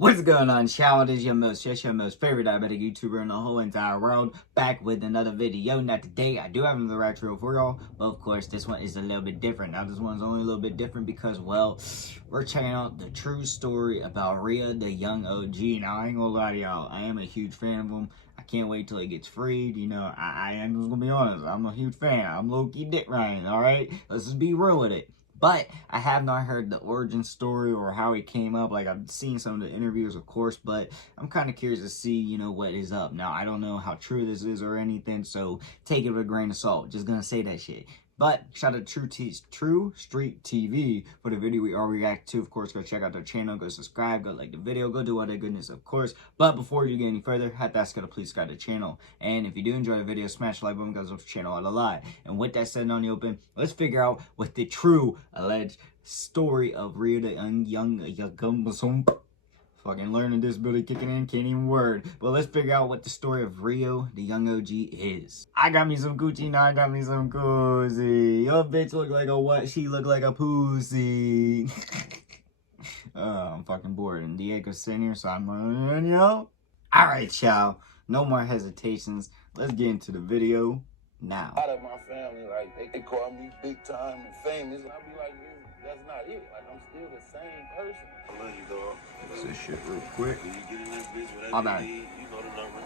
What's going on, child? It's your most favorite diabetic YouTuber in the whole entire world, back with another video. Now today, I do have another retro for y'all, but of course, this one is a little bit different. Now, this one's only a little bit different because, well, we're checking out the true story about Rhea, the young OG. Now, I ain't gonna lie to y'all, I am a huge fan of him. I can't wait till he gets freed. You know, I am just gonna be honest, I'm a huge fan. I'm low-key Dick Ryan, alright? Let's just be real with it. But I have not heard the origin story or how he came up. Like, I've seen some of the interviews, of course, but I'm kind of curious to see, you know, what is up. Now, I don't know how true this is or anything, so take it with a grain of salt. Just gonna say that shit. But shout out to True Street TV for the video we are reacting to. Of course, go check out their channel, go subscribe, go like the video, go do all that goodness, of course. But before you get any further, I have to ask you to please subscribe to the channel. And if you do enjoy the video, smash the like button, because it helps the channel out a lot. And with that said and on the open, let's figure out what the true alleged story of Rhea the young fucking learning disability kicking in, can't even word. But let's figure out what the story of Rio, the young OG, is. I got me some Gucci, now I got me some cozy. Your bitch look like a what? She look like a pussy. I'm fucking bored. And Diego's sitting here, so I'm running, yo. Alright, y'all. No more hesitations. Let's get into the video now. A lot of my family, like, they call me big time and famous. And I be like, that's not it. Like, I'm still the same person. I love you, dog. Fix this shit real quick. You get in this bitch, whatever My bad. you need, you know the numbers.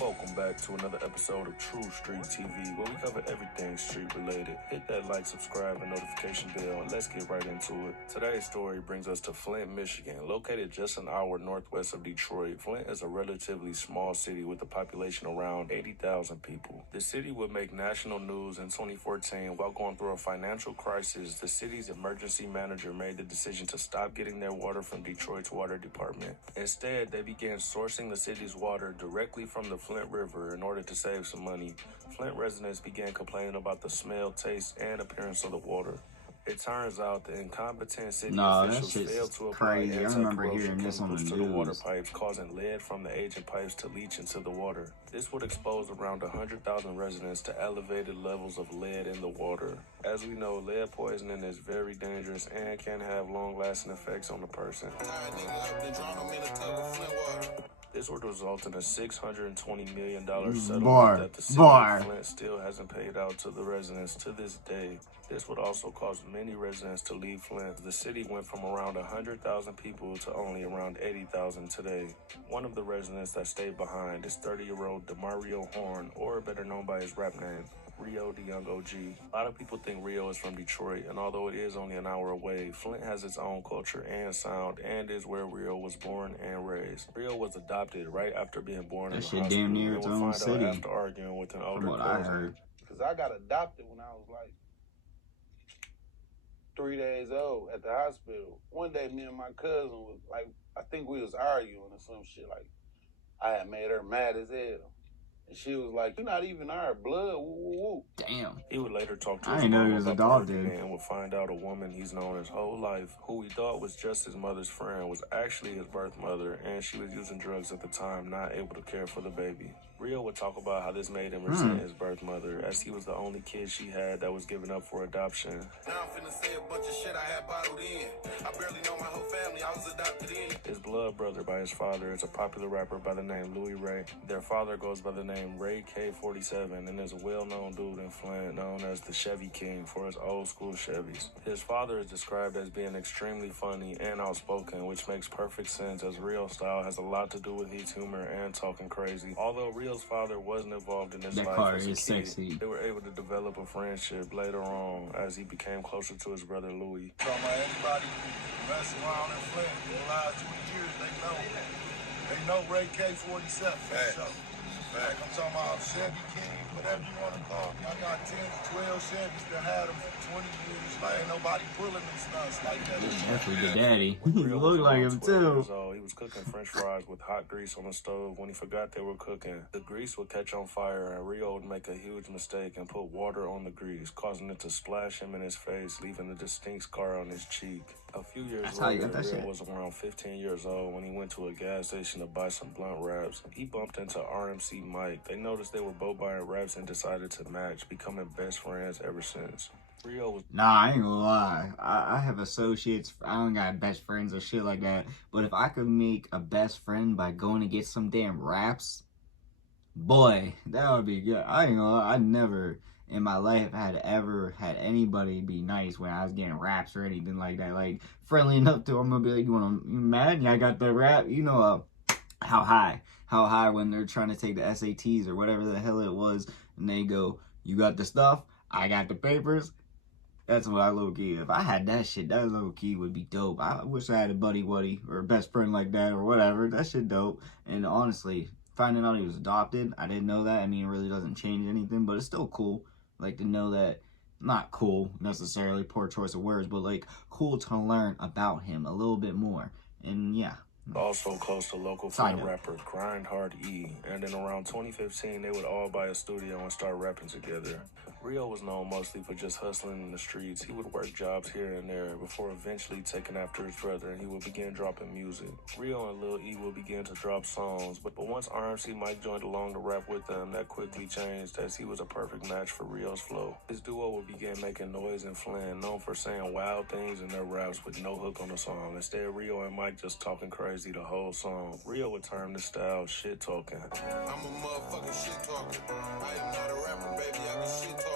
Welcome back to another episode of True Street TV, where we cover everything street related. Hit that like, subscribe, and notification bell, and let's get right into it. Today's story brings us to Flint, Michigan, located just an hour northwest of Detroit. Flint is a relatively small city with a population around 80,000 people. The city would make national news in 2014 while going through a financial crisis. The city's emergency manager made the decision to stop getting their water from Detroit's water department. Instead, they began sourcing the city's water directly from the Flint River in order to save some money. Flint residents began complaining about the smell, taste, and appearance of the water. It turns out the incompetent city officials failed to apply anti-corrosion chemicals to the water pipes, causing lead from the aging pipes to leach into the water. This would expose around 100,000 residents to elevated levels of lead in the water. As we know, lead poisoning is very dangerous and can have long-lasting effects on the person. This would result in a $620 million settlement that the city of Flint still hasn't paid out to the residents to this day. This would also cause many residents to leave Flint. The city went from around 100,000 people to only around 80,000 today. One of the residents that stayed behind is 30-year-old Demario Horn, or better known by his rap name, Rio the Young OG. A lot of people think Rio is from Detroit, and although it is only an hour away, Flint has its own culture and sound, and is where Rio was born and raised. Rio was adopted right after being born in the hospital, damn near and its would own find city. out after arguing with an older cousin. I heard. Because I got adopted when I was like 3 days old at the hospital. One day, me and my cousin was like, I think we was arguing or some shit. Like, I had made her mad as hell. And she was like, "You're not even our blood, woo, woo, woo." Damn. He would later talk to I his didn't know he mom was a about dog, the dude. argument and would find out a woman he's known his whole life, who he thought was just his mother's friend, was actually his birth mother, and she was using drugs at the time, not able to care for the baby. Rio would talk about how this made him resent his birth mother, as he was the only kid she had that was given up for adoption. Now I'm finna say a bunch of shit I had bottled in. I barely know my whole family, I was adopted in. His blood brother by his father is a popular rapper by the name Louis Ray. Their father goes by the name Ray K47 and is a well-known dude in Flint known as the Chevy King for his old school Chevys. His father is described as being extremely funny and outspoken, which makes perfect sense as Rio's style has a lot to do with his humor and talking crazy. Although Rio's father wasn't involved in his life as a kid, sexy. they were able to develop a friendship later on as he became closer to his brother Louis. So anybody who mess around in Flint in the last 20 years, they know Ray K47 for sure. Like I'm talking about Chevy King, whatever you want to call me. I got 10, 12 Chevys that had them for 20 years. Like ain't nobody pulling them stunts like that. Definitely the daddy. He Rio looked was like around him 12 too. years old. He was cooking French fries with hot grease on the stove when he forgot they were cooking. The grease would catch on fire, and Rio would make a huge mistake and put water on the grease, causing it to splash him in his face, leaving a distinct scar on his cheek. A few years later, Rio was around 15 years old when he went to a gas station to buy some blunt wraps. He bumped into RMC Mike. They noticed they were both buying wraps and decided to match, becoming best friends ever since. Rio was Nah, I ain't gonna lie. I have associates. I don't got best friends or shit like that. But if I could make a best friend by going to get some damn raps, boy, that would be good. I ain't gonna lie. I never in my life had ever had anybody be nice when I was getting raps or anything like that. Like friendly enough to I'm gonna be like, you mad? Yeah, I got the rap. You know, how high when they're trying to take the SATs or whatever the hell it was, and they go, you got the stuff, I got the papers. That's what I low key. If I had that shit, that low key would be dope. I wish I had a buddy Wuddy or a best friend like that or whatever. That shit dope. And honestly, finding out he was adopted, I didn't know that. I mean, it really doesn't change anything, but it's still cool. Like to know that, not cool necessarily, poor choice of words, but like cool to learn about him a little bit more. And yeah. also close to local Side Flint note. rapper Grind Hard E, and in around 2015 they would all buy a studio and start rapping together. Rio was known mostly for just hustling in the streets. He would work jobs here and there before eventually taking after his brother, and he would begin dropping music. Rio and Lil E would begin to drop songs, but once RMC Mike joined along to rap with them, that quickly changed as he was a perfect match for Rio's flow. His duo would begin making noise in Flint, known for saying wild things in their raps with no hook on the song. Instead, Rio and Mike just talking crazy the whole song. Rio would term the style shit talking. I'm a motherfucking shit talker. I am not a rapper, baby. I'm a shit talker.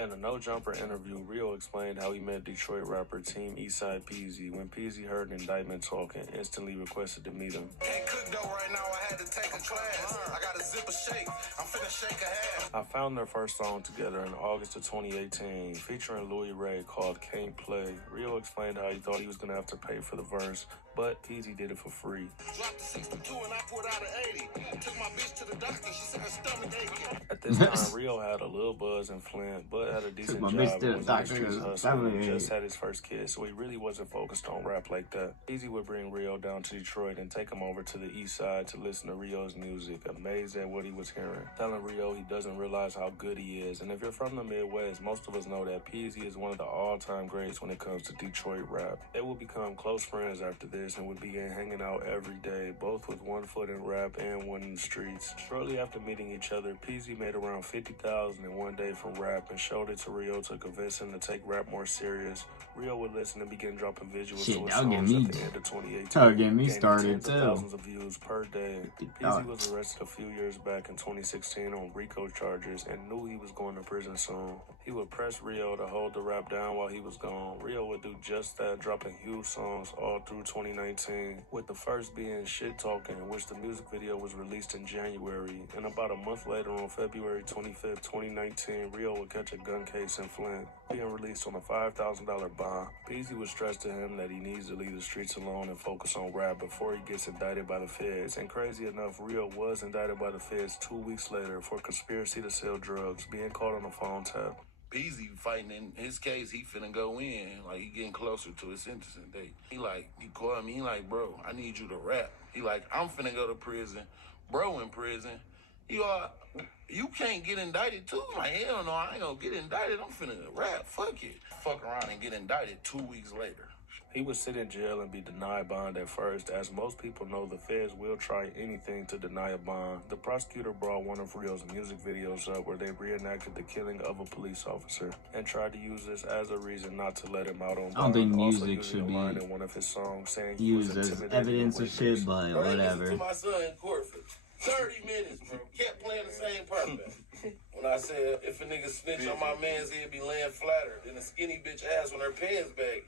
In a No Jumper interview, Rio explained how he met Detroit rapper Team Eastside Peasy. When Peasy heard an indictment talking, instantly requested to meet him. Can't cook though right now. I had to take a class. I got a zipper shake. I'm finna shake a half. I found their first song together in August of 2018, featuring Louis Ray, called Can't Play. Rio explained how he thought he was going to have to pay for the verse, but Peasy did it for free. Dropped the 62 and I put out an 80. Took my bitch to the doctor. She said her stomach aching. At this time, Rio had a little buzz in Flint, but had a decent my job bitch and to the was in the doctor, streets her hustling stomach and just ache. had his first kid, so he really wasn't focused on rap like that. Peasy would bring Rio down to Detroit and take him over to the east side to listen to Rio's music, amazed at what he was hearing. Telling Rio he doesn't realize how good he is, and if you're from the Midwest, most of us know that Peasy is one of the all-time greats when it comes to Detroit rap. They would become close friends after this and would begin hanging out every day, both with one foot in rap and one in the streets. Shortly after meeting each other, Peasy made around $50,000 in one day from rap and showed it to Rio to convince him to take rap more serious. Rio would listen and begin dropping visuals Shit, to his that'll get songs me- at the end of 2018. that'll get me gaining started, tens of too. thousands of views per day. Peasy was arrested a few years back in 2016 on RICO charges and knew he was going to prison soon. He would press Rio to hold the rap down while he was gone. Rio would do just that, dropping huge songs all through 2019, with the first being Shit Talking, in which the music video was released in January. And about a month later, on February 25th, 2019, Rio would catch a gun case in Flint, being released on a $5,000 bond. Peasy would stress to him that he needs to leave the streets alone and focus on rap before he gets indicted by the feds. And crazy enough, Rio was indicted by the feds 2 weeks later for conspiracy to sell drugs, being caught on a phone tap. Peasy fighting in his case, he finna go in, like he getting closer to his sentencing date. He called me, he like, bro, I need you to rap. He like, I'm finna go to prison, bro in prison. You can't get indicted too? I'm like, hell no, I ain't gonna get indicted, I'm finna rap, fuck it. Fuck around and get indicted 2 weeks later. He would sit in jail and be denied bond at first. As most people know, the feds will try anything to deny a bond. The prosecutor brought one of Rio's music videos up where they reenacted the killing of a police officer and tried to use this as a reason not to let him out on bond. I don't think Also music using should a be line in one of his songs saying he was used as intimidating evidence of witness. shit, but Bro, they listened whatever. to my son in court for 30 minutes, bro. Kept playing the same part back. When I said, if a nigga snitch on my man's head, be laying flatter than a skinny bitch ass when her pants baggy.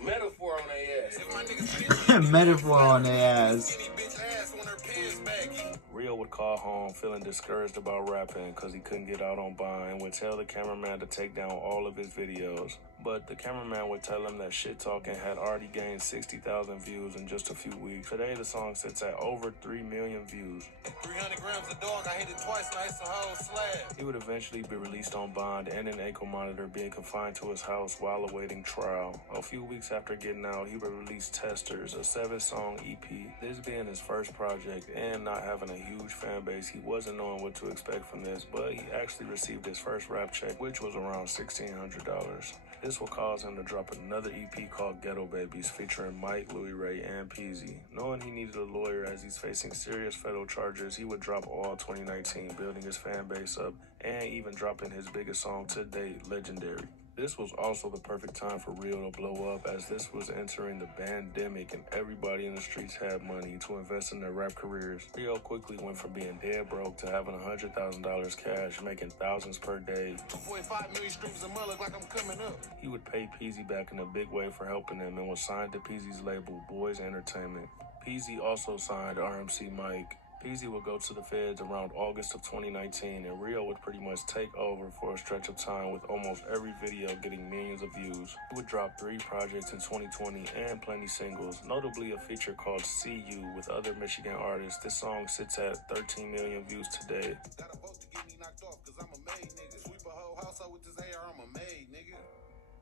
Metaphor on their ass. If my nigga snitch, Metaphor on their ass. skinny bitch ass when her pants baggy. Rio would call home feeling discouraged about rapping because he couldn't get out on bond and would tell the cameraman to take down all of his videos. But the cameraman would tell him that Shit Talking had already gained 60,000 views in just a few weeks. Today, the song sits at over 3 million views. 300 grams of dog, I hit it twice, and I hit the whole slab. He would eventually be released on bond and an ankle monitor, being confined to his house while awaiting trial. A few weeks after getting out, he would release Testers, a 7-song EP. This being his first project and not having a huge fan base, he wasn't knowing what to expect from this, but he actually received his first rap check, which was around $1,600. This will cause him to drop another EP called Ghetto Babies, featuring Mike, Louis Ray, and Peasy. Knowing he needed a lawyer as he's facing serious federal charges, he would drop all 2019, building his fan base up and even dropping his biggest song to date, Legendary. This was also the perfect time for Rio to blow up, as this was entering the pandemic and everybody in the streets had money to invest in their rap careers. Rio quickly went from being dead broke to having $100,000 cash, making thousands per day. 2.5 million streams a month, look like I'm coming up. He would pay Peasy back in a big way for helping him and was signed to Peasy's label, Boys Entertainment. Peasy also signed RMC Mike. Peasy would go to the feds around August of 2019, and Rio would pretty much take over for a stretch of time, with almost every video getting millions of views. He would drop 3 projects in 2020 and plenty singles, notably a feature called See You with other Michigan artists. This song sits at 13 million views today. Got a vote to get me knocked off, cause I'm a made nigga. Sweep a whole house out with this AR, I'm a made nigga.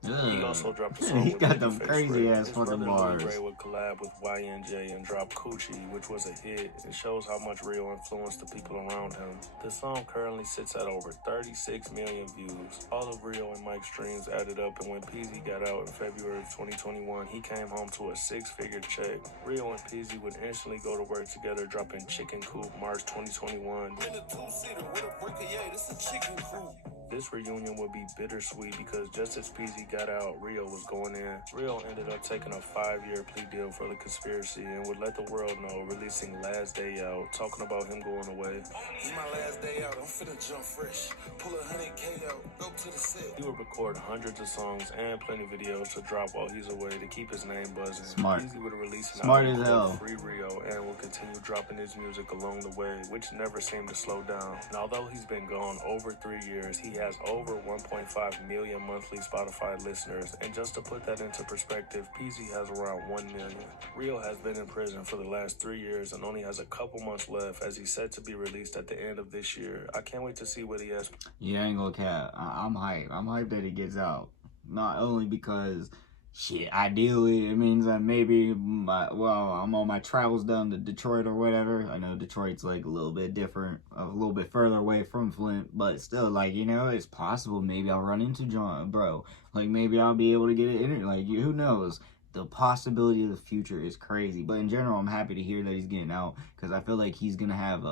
He also dropped a song He with got them Babyface crazy Ray. ass His fucking brother bars. Ray would collab with YNJ and drop Coochie, which was a hit. It shows how much Rio influenced the people around him. The song currently sits at over 36 million views. All of Rio and Mike's streams added up, and when Peasy got out in February of 2021, he came home to a 6-figure check. Rio and Peasy would instantly go to work together, dropping Chicken Coop March 2021. In a 2-seater with a brick of yay, this a chicken coop. This reunion would be bittersweet because just as Peasy got out, Rio was going in. Rio ended up taking a 5-year plea deal for the conspiracy and would let the world know, releasing Last Day Out, talking about him going away. It's my last day out, I'm finna jump fresh. Pull 100K out, go to the set. He would record hundreds of songs and plenty of videos to drop while he's away to keep his name buzzing. Smart. Peasy would release an Smart album as called hell. Free Rio and will continue dropping his music along the way, which never seemed to slow down. And although he's been gone over 3 years, he has over 1.5 million monthly Spotify listeners, and just to put that into perspective, Peasy has around 1 million. Rio has been in prison for the last 3 years and only has a couple months left, as he's set to be released at the end of this year. I can't wait to see what he has. Yeah, I ain't gonna cap. I'm hyped. I'm hyped that he gets out. Not only because, shit, ideally it means that maybe I'm on my travels down to Detroit or whatever. I know Detroit's like a little bit different, a little bit further away from Flint, but still, like, you know, it's possible maybe I'll run into John, bro. Like, maybe I'll be able to get it in. Like, who knows? The possibility of the future is crazy. But in general, I'm happy to hear that he's getting out, because I feel like he's gonna have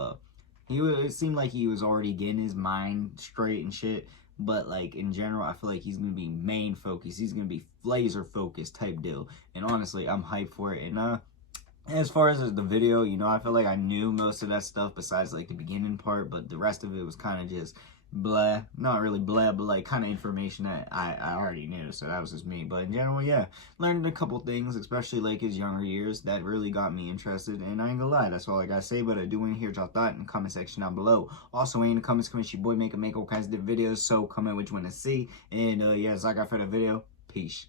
it seemed like he was already getting his mind straight and shit. But, like, in general, I feel like he's going to be main focused. He's going to be laser focused type deal. And honestly, I'm hyped for it. And as far as the video, you know, I feel like I knew most of that stuff besides, like, the beginning part. But the rest of it was kind of just blah. Not really blah, but, like, kind of information that I already knew. So that was just me. But in general, yeah, learned a couple things, especially, like, his younger years. That really got me interested. And I ain't gonna lie, that's all I gotta say. But I do want to hear y'all thought in the comment section down below. Also, in the comments, your boy make all kinds of different videos. So comment which one to see. And, yeah, that's all I got for the video. Peace.